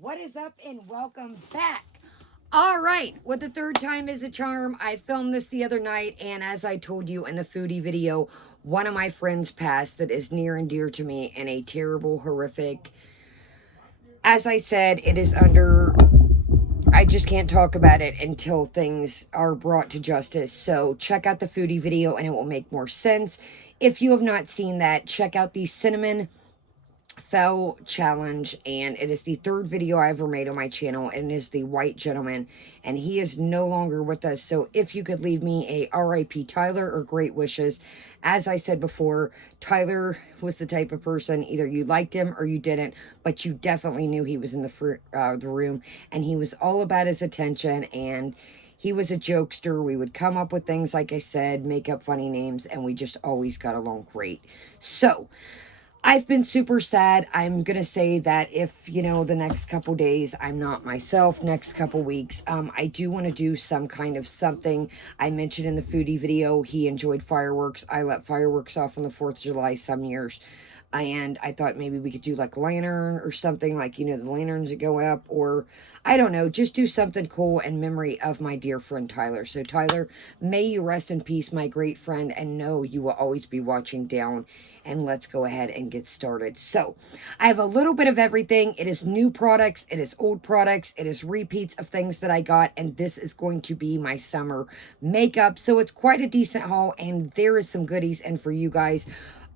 What is up and welcome back. All right, with the third time is a charm. I filmed this the other night, and as I told you in the foodie video, one of my friends passed that is near and dear to me in a terrible, horrific. As I said, it is under. I just can't talk about it until things are brought to justice. So check out the foodie video and it will make more sense. If you have not seen that, check out the cinnamon fell challenge, and it is the third video I ever made on my channel, and it is the white gentleman, and he is no longer with us. So if you could leave me a RIP Tyler or great wishes. As I said before, Tyler was the type of person, either you liked him or you didn't, but you definitely knew he was in the room, and he was all about his attention, and he was a jokester. We would come up with things, like I said, make up funny names, and we just always got along great. So I've been super sad. I'm going to say that if, the next couple days I'm not myself, next couple weeks, I do want to do some kind of something. I mentioned in the foodie video, he enjoyed fireworks. I let fireworks off on the 4th of July some years. And I thought maybe we could do like lantern or something, like, the lanterns that go up, or I don't know, just do something cool in memory of my dear friend Tyler. So Tyler, may you rest in peace, my great friend, and know you will always be watching down. And let's go ahead and get started. So I have a little bit of everything. It is new products, it is old products, it is repeats of things that I got, and this is going to be my summer makeup. So it's quite a decent haul, and there is some goodies in for you guys.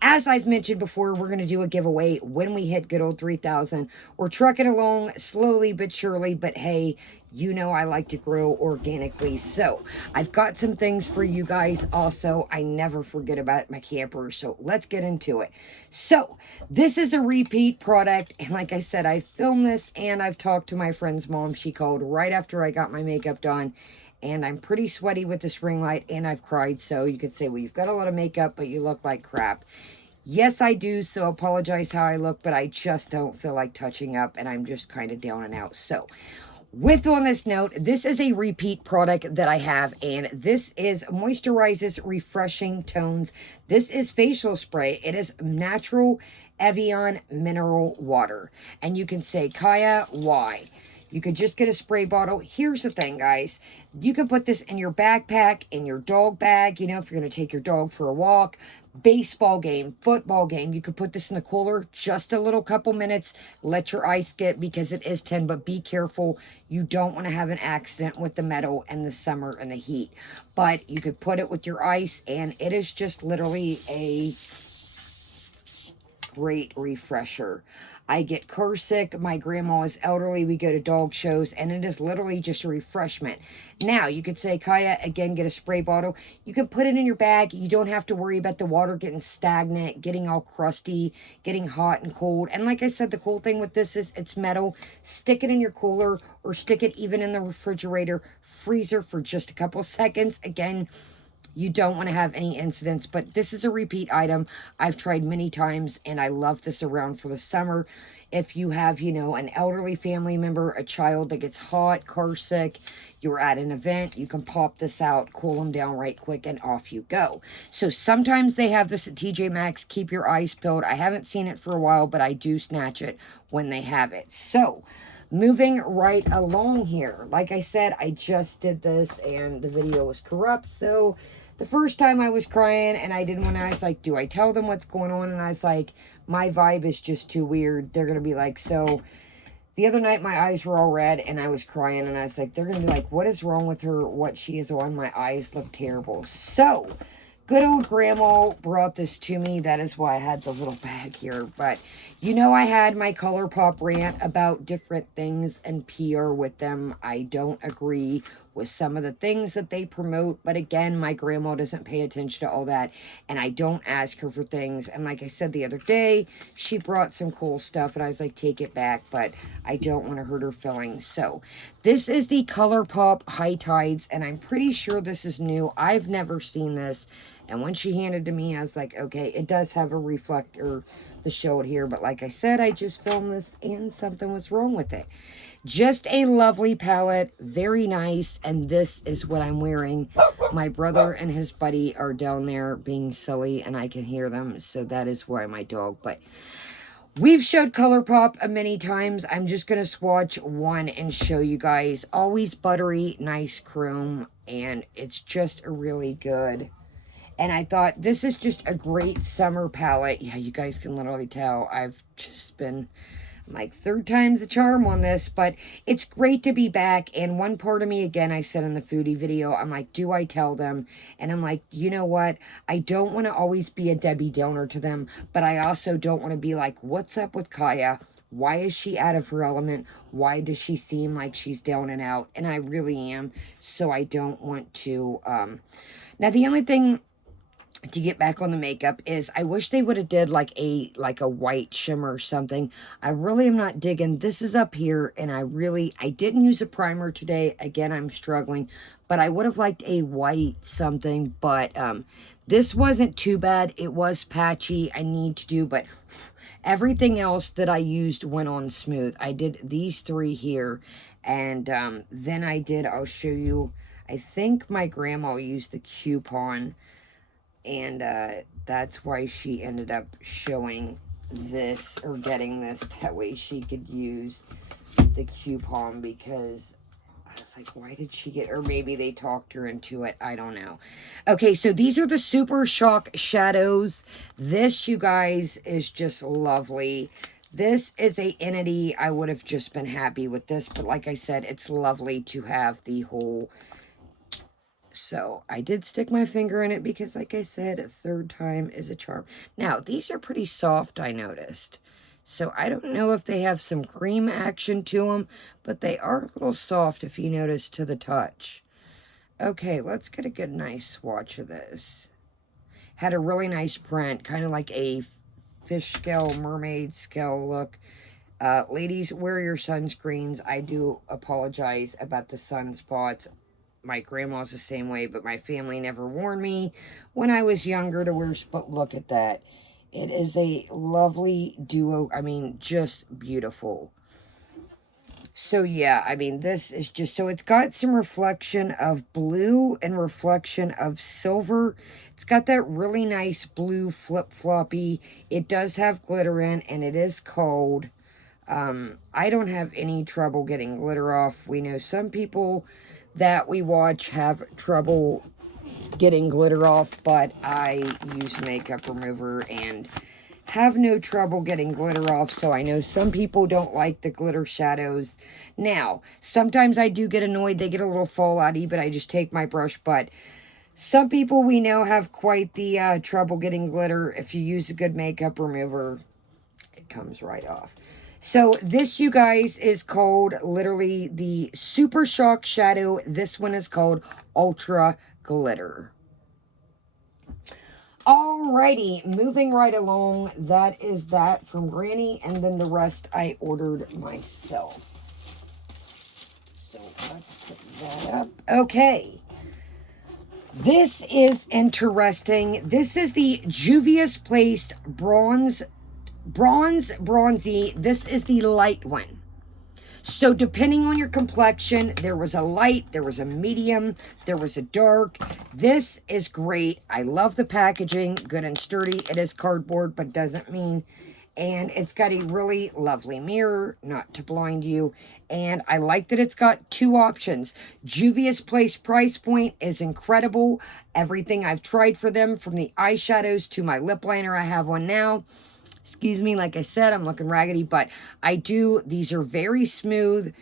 As I've mentioned before, we're going to do a giveaway when we hit good old 3,000. We're trucking along slowly but surely, but hey, I like to grow organically. So I've got some things for you guys also. I never forget about my campers, so let's get into it. So this is a repeat product, and like I said, I filmed this and I've talked to my friend's mom. She called right after I got my makeup done. And I'm pretty sweaty with this ring light, and I've cried. So you could say, well, you've got a lot of makeup, but you look like crap. Yes, I do. So apologize how I look, but I just don't feel like touching up, and I'm just kind of down and out. So on this note, this is a repeat product that I have, and this is Moisturizes Refreshing Tones. This is facial spray. It is natural Evian mineral water. And you can say, Kaya, why? You could just get a spray bottle. Here's the thing, guys. You can put this in your backpack, in your dog bag, if you're going to take your dog for a walk, baseball game, football game. You could put this in the cooler, just a little couple minutes, let your ice get, because it is 10, but be careful. You don't want to have an accident with the metal in the summer and the heat. But you could put it with your ice, and it is just literally a great refresher. I get car sick. My grandma is elderly. We go to dog shows, and it is literally just a refreshment. Now, you could say, Kaya, again, get a spray bottle. You can put it in your bag. You don't have to worry about the water getting stagnant, getting all crusty, getting hot and cold. And like I said, the cool thing with this is it's metal. Stick it in your cooler, or stick it even in the refrigerator, freezer for just a couple seconds. Again, you don't want to have any incidents, but this is a repeat item. I've tried many times, and I love this around for the summer. If you have, an elderly family member, a child that gets hot, car sick, you're at an event, you can pop this out, cool them down right quick, and off you go. So sometimes they have this at TJ Maxx, keep your eyes peeled. I haven't seen it for a while, but I do snatch it when they have it. So moving right along here. Like I said, I just did this, and the video was corrupt, so the first time I was crying, and I didn't want to, I was like, do I tell them what's going on? And I was like, my vibe is just too weird. They're going to be like, so the other night my eyes were all red and I was crying, and I was like, they're going to be like, what is wrong with her? What she is on? My eyes look terrible. So good old grandma brought this to me. That is why I had the little bag here. But I had my Colourpop rant about different things and PR with them. I don't agree with some of the things that they promote. But again, my grandma doesn't pay attention to all that. And I don't ask her for things. And like I said the other day, she brought some cool stuff. And I was like, take it back. But I don't want to hurt her feelings. So this is the Colourpop High Tides. And I'm pretty sure this is new. I've never seen this. And when she handed it to me, I was like, okay, it does have a reflector to show it here. But like I said, I just filmed this and something was wrong with it. Just a lovely palette. Very nice. And this is what I'm wearing. My brother and his buddy are down there being silly, and I can hear them. So that is why my dog. But We've showed Colourpop many times. I'm just going to swatch one and show you guys. Always buttery, nice chrome, and it's just a really good. And I thought this is just a great summer palette. Yeah, you guys can literally tell I've just been like third time's the charm on this, but it's great to be back. And one part of me, again, I said in the foodie video, I'm like, do I tell them? And I'm like, you know what? I don't want to always be a Debbie Downer to them, but I also don't want to be like, what's up with Kaya? Why is she out of her element? Why does she seem like she's down and out? And I really am. So I don't want to, now the only thing to get back on the makeup is I wish they would have did like a white shimmer or something. I really am not digging. This is up here, and I didn't use a primer today. Again, I'm struggling, but I would have liked a white something, but this wasn't too bad. It was patchy. I need to do, but everything else that I used went on smooth. I did these three here, and then I'll show you, I think my grandma used the coupon, and that's why she ended up showing this or getting this. That way she could use the coupon, because I was like, why did she get, or maybe they talked her into it. I don't know. Okay, so these are the Super Shock shadows. This, you guys, is just lovely. This is a entity. I would have just been happy with this, but like I said, it's lovely to have the whole. So I did stick my finger in it because, like I said, a third time is a charm. Now, these are pretty soft, I noticed. So I don't know if they have some cream action to them, but they are a little soft if you notice to the touch. Okay, let's get a good nice swatch of this. Had a really nice print, kind of like a fish scale, mermaid scale look. Ladies, wear your sunscreens. I do apologize about the sunspots. My grandma's the same way, but my family never warned me when I was younger to wear, but look at that. It is a lovely duo. I mean, just beautiful. So yeah, I mean, this is just, so it's got some reflection of blue and reflection of silver. It's got that really nice blue flip-floppy. It does have glitter in, and it is cold. I don't have any trouble getting glitter off. We know some people that we watch have trouble getting glitter off, but I use makeup remover and have no trouble getting glitter off. So I know some people don't like the glitter shadows. Now, sometimes I do get annoyed. They get a little fallouty, but I just take my brush. But some people we know have quite the trouble getting glitter. If you use a good makeup remover, it comes right off. So this, you guys, is called literally the Super Shock Shadow. This one is called Ultra Glitter. Alrighty, moving right along. That is that from Granny, and then the rest I ordered myself. So let's put that up. Okay. This is interesting. This is the Juvia's Place Bronzy. This is the light one. So depending on your complexion, there was a light, there was a medium, there was a dark. This is great. I love the packaging, good and sturdy. It is cardboard, but doesn't mean. And it's got a really lovely mirror, not to blind you. And I like that it's got two options. Juvia's Place price point is incredible. Everything I've tried for them, from the eyeshadows to my lip liner, I have one now. Excuse me, like I said, I'm looking raggedy, but these are very smooth,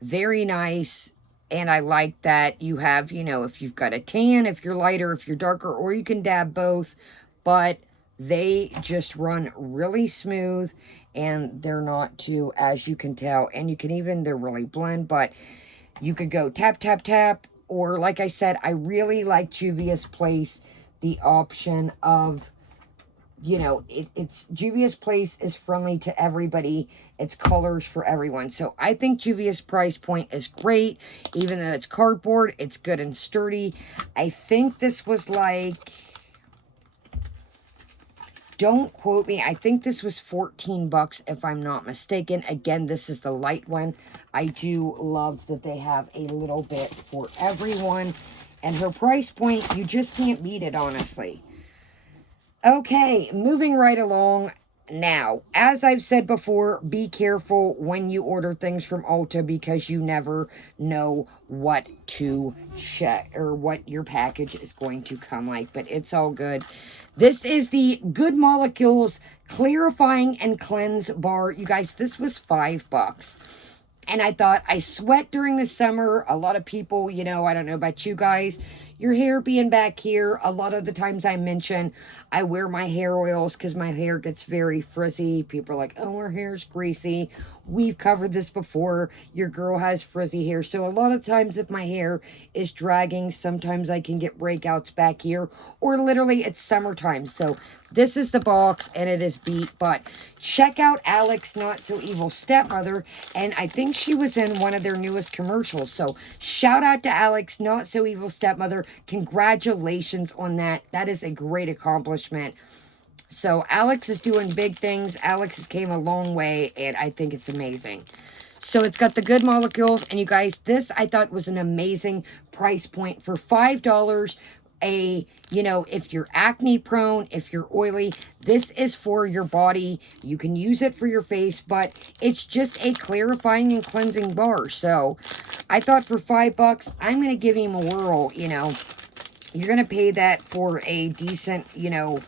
very nice, and I like that you have, you know, if you've got a tan, if you're lighter, if you're darker, or you can dab both, but they just run really smooth, and they're not too, as you can tell, and you can even, they're really blend, but you could go tap, tap, tap, or like I said, I really like Juvia's Place, the option of, you know, it's Juvia's Place is friendly to everybody. It's colors for everyone. So I think Juvia's price point is great. Even though it's cardboard, it's good and sturdy. I think this was like, don't quote me, I think this was 14 bucks if I'm not mistaken. Again, this is the light one. I do love that they have a little bit for everyone. And her price point, you just can't beat it, honestly. Okay, moving right along. Now, as I've said before, be careful when you order things from Ulta because you never know what to check or what your package is going to come like, but it's all good. This is the Good Molecules Clarifying and Cleanse Bar. You guys, this was $5. And I thought, I sweat during the summer. A lot of people, you know, I don't know about you guys, your hair being back here. A lot of the times I mention I wear my hair oils because my hair gets very frizzy. People are like, oh, her hair's greasy. We've covered this before. Your girl has frizzy hair. So a lot of times if my hair is dragging, sometimes I can get breakouts back here. Or literally it's summertime. So this is the box and it is beat. But check out Alex Not So Evil Stepmother. And I think she was in one of their newest commercials. So shout out to Alex Not So Evil Stepmother. Congratulations on that. That is a great accomplishment. So Alex is doing big things. Alex has came a long way, and I think it's amazing. So it's got the Good Molecules, and you guys, this I thought was an amazing price point for $5. You know, if you're acne prone, if you're oily, this is for your body. You can use it for your face, but it's just a clarifying and cleansing bar. So I thought for $5, I'm going to give him a whirl. You know, you're going to pay that for a decent, you know,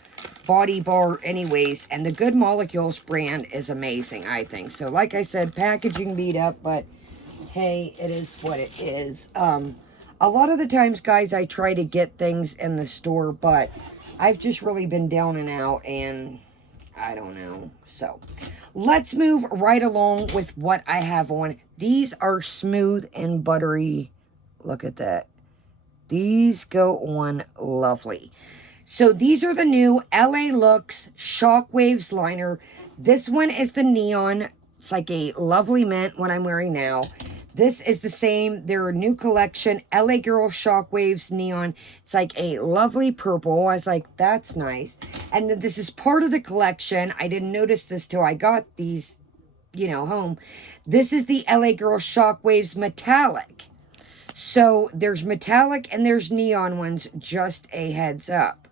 body bar anyways. And the Good Molecules brand is amazing, I think. So like I said, packaging beat up, but hey, it is what it is. A lot of the times, guys, I try to get things in the store, but I've just really been down and out, and I don't know. So let's move right along with what I have on. These are smooth and buttery. Look at that. These go on lovely. So these are the new LA Looks Shockwaves liner. This one is the neon. It's like a lovely mint, what I'm wearing now. This is the same. Their new collection, LA Girl Shockwaves Neon. It's like a lovely purple. I was like, that's nice. And then this is part of the collection. I didn't notice this till I got these, you know, home. This is the LA Girl Shockwaves Metallic. So there's metallic and there's neon ones, just a heads up.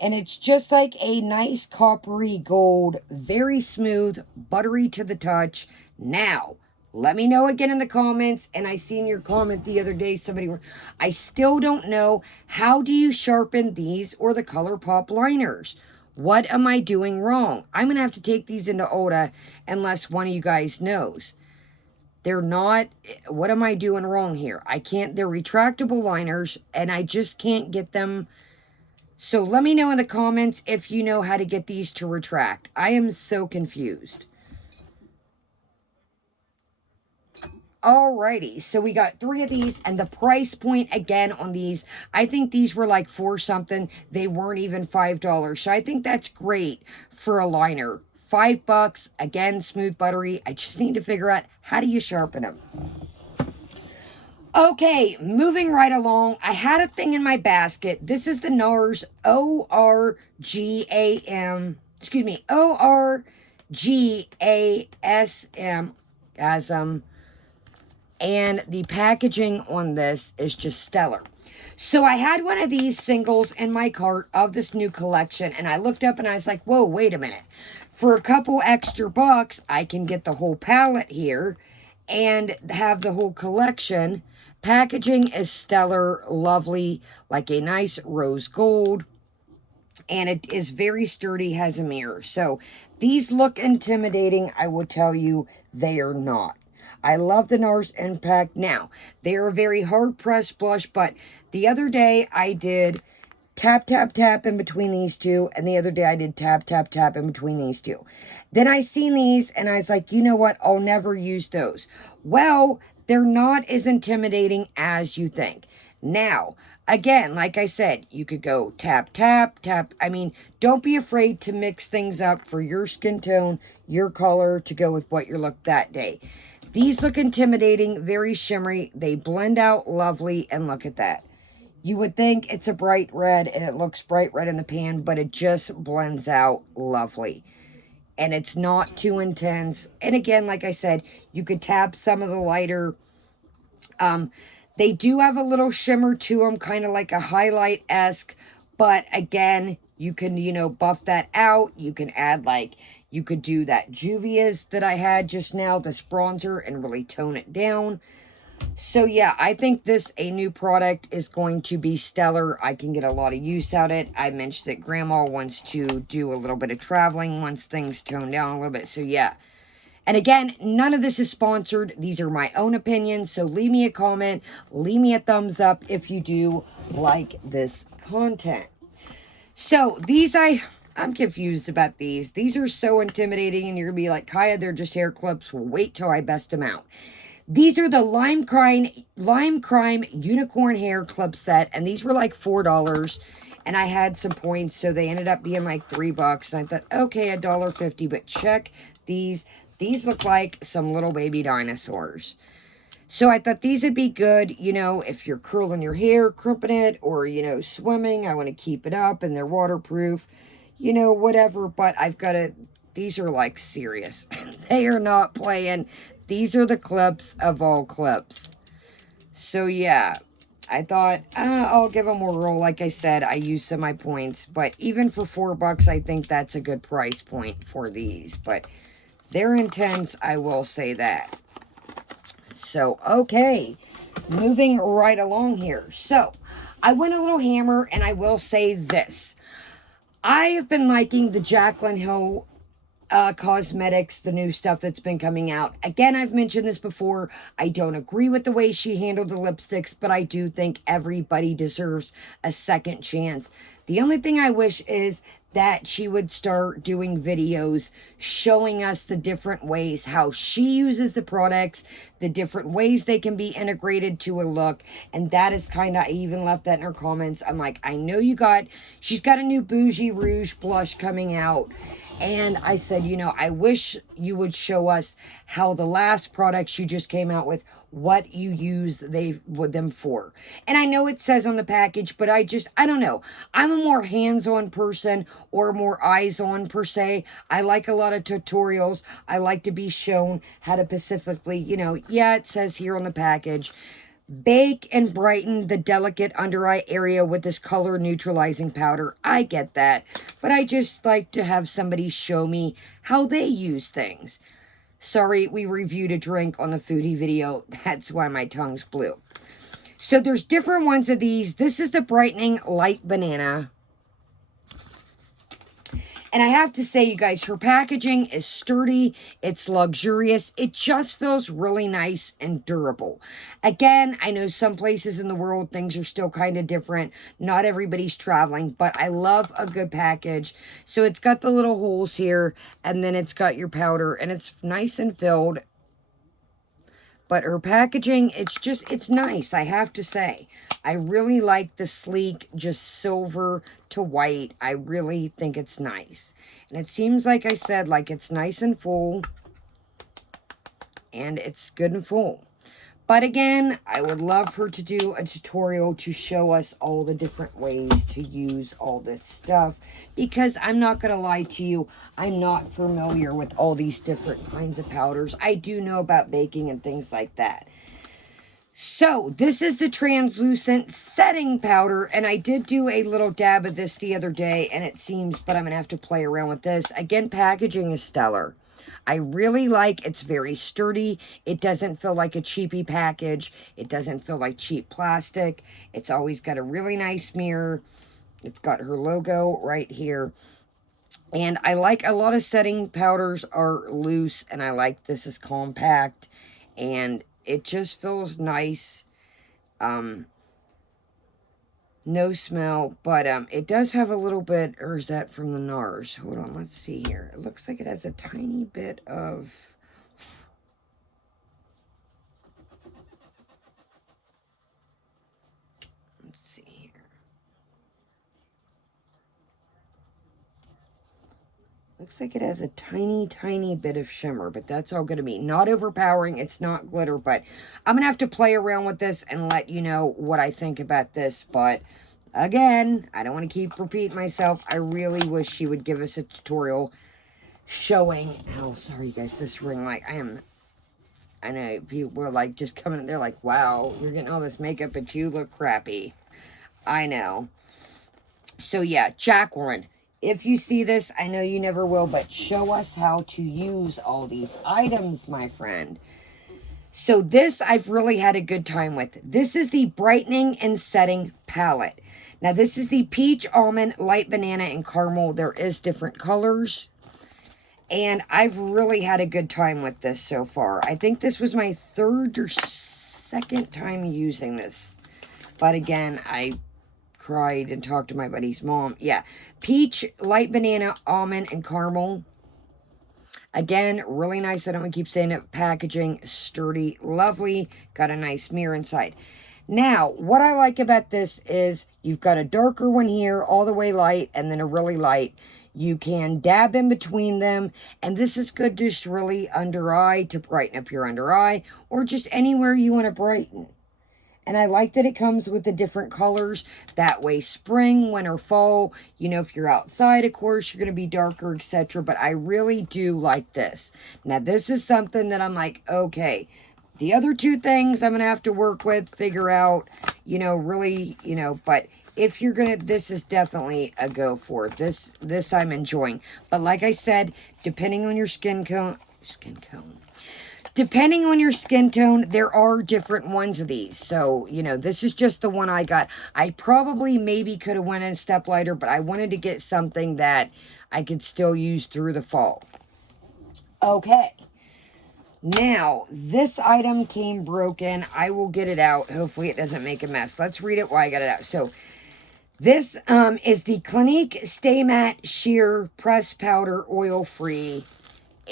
And it's just like a nice coppery gold, very smooth, buttery to the touch. Now, let me know again in the comments, and I seen your comment the other day, I still don't know, how do you sharpen these or the Colourpop liners? What am I doing wrong? I'm going to have to take these into ULTA unless one of you guys knows. They're not, what am I doing wrong here? I can't, they're retractable liners, and I just can't get them. So let me know in the comments if you know how to get these to retract. I am so confused. Alrighty, so we got 3 of these, and the price point again on these, I think these were like $4 something. They weren't even $5. So I think that's great for a liner. $5, again, smooth, buttery. I just need to figure out how do you sharpen them. Okay, moving right along. I had a thing in my basket. This is the Nars O-R-G-A-M, excuse me, O-R-G-A-S-M, gasm. And the packaging on this is just stellar. So I had one of these singles in my cart of this new collection, and I looked up and I was like, whoa, wait a minute. For a couple extra bucks, I can get the whole palette here and have the whole collection. Packaging is stellar, lovely, like a nice rose gold. And it is very sturdy, has a mirror. So these look intimidating. I will tell you, they are not. I love the Nars Impact. Now, they are a very hard-pressed blush, but the other day I did tap, tap, tap in between these two, and the other day I did tap, tap, tap in between these two. Then I seen these, and I was like, you know what? I'll never use those. Well, they're not as intimidating as you think. Now, again, like I said, you could go tap, tap, tap. I mean, don't be afraid to mix things up for your skin tone, your color, to go with what you look that day. These look intimidating, very shimmery. They blend out lovely, and look at that. You would think it's a bright red, and it looks bright red in the pan, but it just blends out lovely. And it's not too intense. And again, like I said, you could tap some of the lighter. They do have a little shimmer to them, kind of like a highlight-esque. But again, you can, you know, buff that out. You can add, like, you could do that Juvia's that I had just now, this bronzer, and really tone it down. So yeah, I think this, a new product, is going to be stellar. I can get a lot of use out of it. I mentioned that Grandma wants to do a little bit of traveling once things tone down a little bit. So yeah. And again, none of this is sponsored. These are my own opinions. So leave me a comment. Leave me a thumbs up if you do like this content. So these, I'm confused about these. These are so intimidating, and you're going to be like, Kaya, they're just hair clips. Well, wait till I best them out. These are the Lime Crime Unicorn Hair Clip Set, and these were like $4, and I had some points, so they ended up being like $3, and I thought, okay, $1.50, but check these. These look like some little baby dinosaurs. So I thought these would be good, you know, if you're curling your hair, crimping it, or, you know, swimming. I want to keep it up, and they're waterproof, you know, whatever, but I've got to, these are like serious. They are not playing. These are the clips of all clips. So yeah, I thought, I'll give them a whirl. Like I said, I used some of my points, but even for $4, I think that's a good price point for these. But they're intense, I will say that. So, okay, moving right along here. So, I went a little hammer, and I will say this. I have been liking the Jaclyn Hill cosmetics, the new stuff that's been coming out. Again, I've mentioned this before. I don't agree with the way she handled the lipsticks, but I do think everybody deserves a second chance. The only thing I wish is that she would start doing videos showing us the different ways how she uses the products, the different ways they can be integrated to a look. And that is kind of, I even left that in her comments. I'm like, I know she's got a new Bougie Rouge blush coming out. And I said, you know, I wish you would show us how the last products you just came out with, what you use them for. And I know it says on the package, but I don't know. I'm a more hands-on person, or more eyes-on per se. I like a lot of tutorials. I like to be shown how to specifically, you know, yeah, it says here on the package, bake and brighten the delicate under eye area with this color neutralizing powder. I get that, but I just like to have somebody show me how they use things. Sorry, we reviewed a drink on the foodie video. That's why my tongue's blue. So there's different ones of these. This is the Brightening Light Banana. And I have to say, you guys, her packaging is sturdy. It's luxurious. It just feels really nice and durable. Again, I know some places in the world, things are still kind of different. Not everybody's traveling, but I love a good package. So it's got the little holes here, and then it's got your powder, and it's nice and filled. But her packaging, it's nice, I have to say. I really like the sleek, just silver to white. I really think it's nice. And it seems, like I said, like it's nice and full. And it's good and full. But again, I would love her to do a tutorial to show us all the different ways to use all this stuff. Because I'm not going to lie to you, I'm not familiar with all these different kinds of powders. I do know about baking and things like that. So, this is the translucent setting powder, and I did do a little dab of this the other day, and it seems, but I'm going to have to play around with this. Again, packaging is stellar. I really like, it's very sturdy. It doesn't feel like a cheapy package. It doesn't feel like cheap plastic. It's always got a really nice mirror. It's got her logo right here. And I like a lot of setting powders are loose, and I like this is compact, and it just feels nice. No smell, but it does have a little bit, or is that from the Nars? Hold on, let's see here. It looks like it has a tiny bit of... Let's see here. Looks like it has a tiny, tiny bit of shimmer, but that's all going to be not overpowering. It's not glitter, but I'm going to have to play around with this and let you know what I think about this. But again, I don't want to keep repeating myself. I really wish she would give us a tutorial showing how, sorry you guys, this ring light, I know people were like just coming, they're like, wow, you're getting all this makeup, but you look crappy. I know. So yeah, Jaclyn, if you see this, I know you never will, but show us how to use all these items, my friend. So this I've really had a good time with. This is the Brightening and Setting Palette. Now this is the Peach, Almond, Light Banana, and Caramel. There is different colors. And I've really had a good time with this so far. I think this was my third or second time using this. But again, I cried and talked to my buddy's mom. Yeah, Peach, Light Banana, Almond, and Caramel. Again, really nice. I don't want to keep saying it. Packaging, sturdy, lovely. Got a nice mirror inside. Now, what I like about this is you've got a darker one here, all the way light, and then a really light. You can dab in between them, and this is good just really under eye to brighten up your under eye, or just anywhere you want to brighten. And I like that it comes with the different colors. That way, spring, winter, fall, you know, if you're outside, of course, you're going to be darker, etc. But I really do like this. Now, this is something that I'm like, okay, the other two things I'm going to have to work with, figure out, you know, really, you know, but if you're going to, this is definitely a go for it. This I'm enjoying. But like I said, depending on your depending on your skin tone, there are different ones of these. So, you know, this is just the one I got. I probably maybe could have went in a step lighter, but I wanted to get something that I could still use through the fall. Okay. Now, this item came broken. I will get it out. Hopefully it doesn't make a mess. Let's read it while I got it out. So, this is the Clinique Stay Matte Sheer Press Powder Oil Free.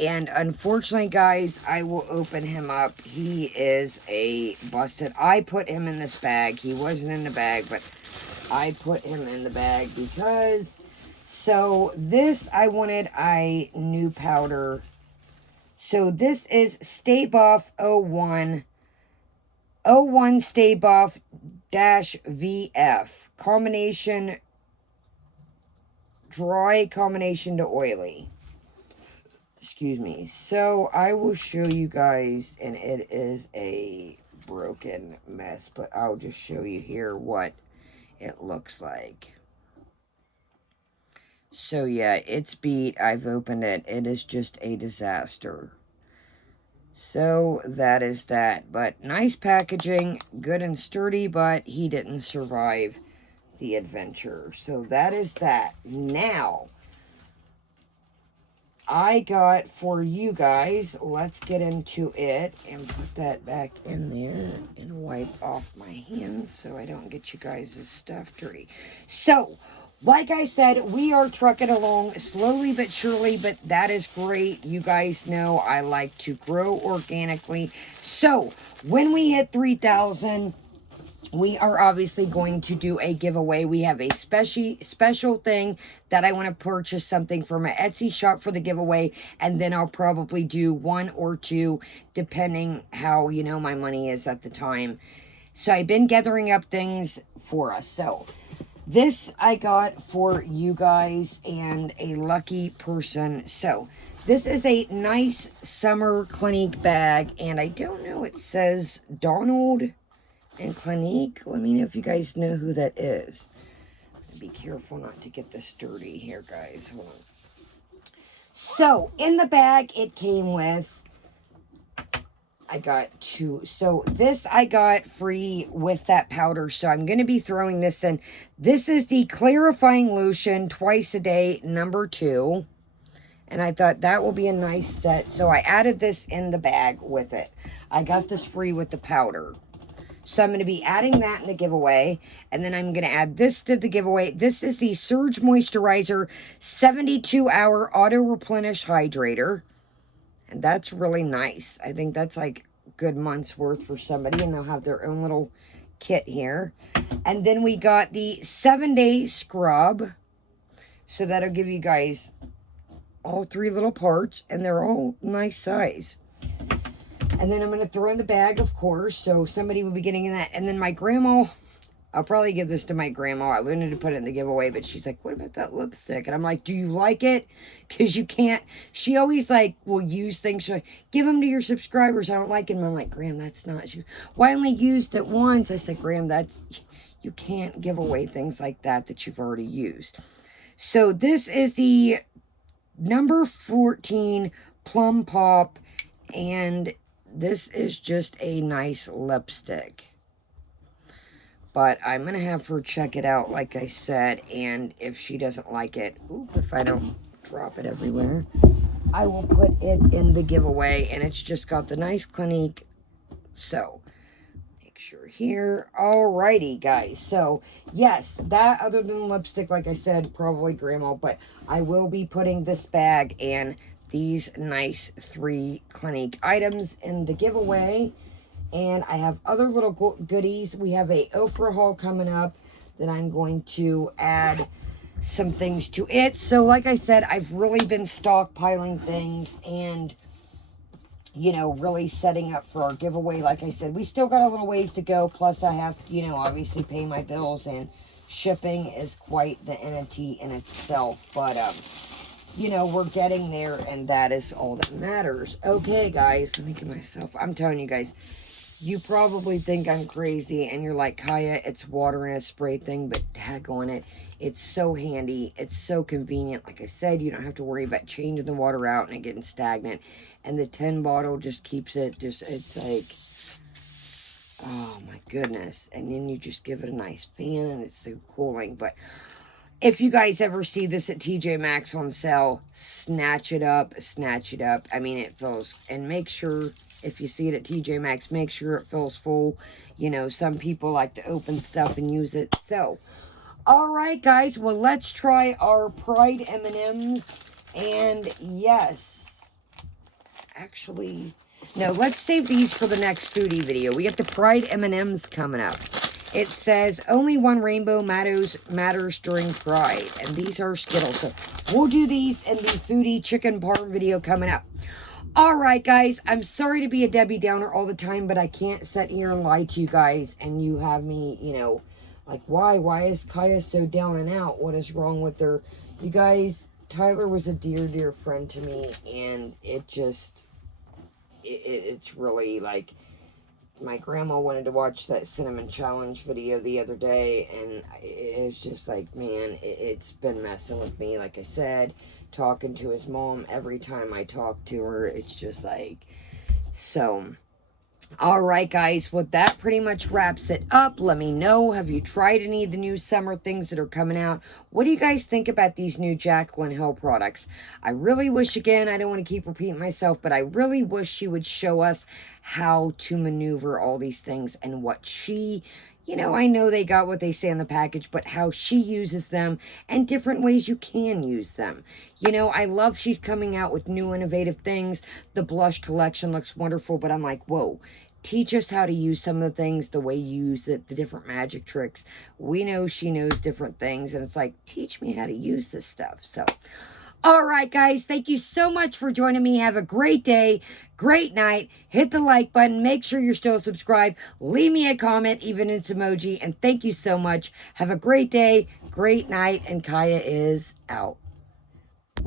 And unfortunately, guys, I will open him up. He is a busted. I put him in this bag. He wasn't in the bag, but I put him in the bag because... So, this, I wanted a new powder. So, this is Stay Buff 01. 01 Stay Buff -VF. Combination, dry combination to oily. Excuse me. So, I will show you guys, and it is a broken mess, but I'll just show you here what it looks like. So, yeah, it's beat. I've opened it. It is just a disaster. So, that is that. But nice packaging, good and sturdy, but he didn't survive the adventure. So, that is that. Now, I got for you guys, let's get into it and put that back in there and wipe off my hands so I don't get you guys' stuff dirty. So, like I said, we are trucking along slowly but surely, but that is great. You guys know I like to grow organically. So, when we hit 3,000, we are obviously going to do a giveaway. We have a special thing that I want to purchase something for my Etsy shop for the giveaway, and then I'll probably do one or two, depending how, you know, my money is at the time. So, I've been gathering up things for us. So, this I got for you guys and a lucky person. So, this is a nice summer Clinique bag. And I don't know, it says Donald and Clinique. Let me know if you guys know who that is. Be careful not to get this dirty here, guys. Hold on. So, in the bag, it came with... I got two. So this I got free with that powder. So I'm going to be throwing this in. This is the Clarifying Lotion Twice a Day #2. And I thought that will be a nice set. So I added this in the bag with it. I got this free with the powder. So I'm going to be adding that in the giveaway. And then I'm going to add this to the giveaway. This is the Surge Moisturizer 72-Hour Auto Replenish Hydrator. And that's really nice. I think that's like a good month's worth for somebody. And they'll have their own little kit here. And then we got the 7-Day Scrub. So that'll give you guys all 3 little parts. And they're all nice size. And then I'm going to throw in the bag, of course. So somebody will be getting that. And then my grandma... I'll probably give this to my grandma. I wanted to put it in the giveaway, but she's like, what about that lipstick? And I'm like, do you like it? Because you can't. She always, like, will use things. She's like, give them to your subscribers. I don't like them. I'm like, Graham, that's not. Well, I only used it once. I said, Graham, that's... you can't give away things like that you've already used. So this is the number 14 Plum Pop, and this is just a nice lipstick. But I'm going to have her check it out, like I said, and if she doesn't like it, if I don't drop it everywhere, I will put it in the giveaway, and it's just got the nice Clinique. So, make sure here. Alrighty, guys. So, yes, that other than lipstick, like I said, probably Grandma, but I will be putting this bag and these nice 3 Clinique items in the giveaway. And I have other little goodies. We have a Ofra haul coming up that I'm going to add some things to it. So like I said, I've really been stockpiling things and, you know, really setting up for our giveaway. Like I said, we still got a little ways to go. Plus I have, you know, obviously pay my bills, and shipping is quite the entity in itself. But, you know, we're getting there, and that is all that matters. Okay, guys, let me get myself, I'm telling you guys, you probably think I'm crazy, and you're like, Kaya, it's water in a spray thing, but daggone it, it's so handy, it's so convenient. Like I said, you don't have to worry about changing the water out and it getting stagnant, and the 10 bottle just keeps it, it's like, oh my goodness, and then you just give it a nice fan, and it's so cooling. But if you guys ever see this at TJ Maxx on sale, snatch it up, snatch it up. I mean, it fills, and make sure, if you see it at TJ Maxx, make sure it fills full. You know, some people like to open stuff and use it. So, all right, guys. Well, let's try our Pride M&Ms. And yes, actually, no, let's save these for the next foodie video. We got the Pride M&Ms coming up. It says, only one rainbow matters during Pride. And these are Skittles. So we'll do these in the foodie chicken parm video coming up. Alright, guys. I'm sorry to be a Debbie Downer all the time, but I can't sit here and lie to you guys. And you have me, you know, like, why? Why is Kaya so down and out? What is wrong with her? You guys, Tyler was a dear, dear friend to me. And it just, it's really like, my grandma wanted to watch that cinnamon challenge video the other day, and it's just like, man, it's been messing with me. Like I said, talking to his mom, every time I talk to her, it's just like, so, all right, guys, well, that pretty much wraps it up. Let me know, have you tried any of the new summer things that are coming out? What do you guys think about these new Jaclyn Hill products? I really wish, again, I don't want to keep repeating myself, but I really wish she would show us how to maneuver all these things and what she, you know, I know they got what they say on the package, but how she uses them and different ways you can use them. You know, I love she's coming out with new innovative things. The blush collection looks wonderful, but I'm like, whoa, teach us how to use some of the things, the way you use it, the different magic tricks. We know she knows different things, and it's like, teach me how to use this stuff. So, all right, guys, thank you so much for joining me. Have a great day, great night. Hit the like button. Make sure you're still subscribed. Leave me a comment, even in emoji. And thank you so much. Have a great day, great night, and Kaya is out.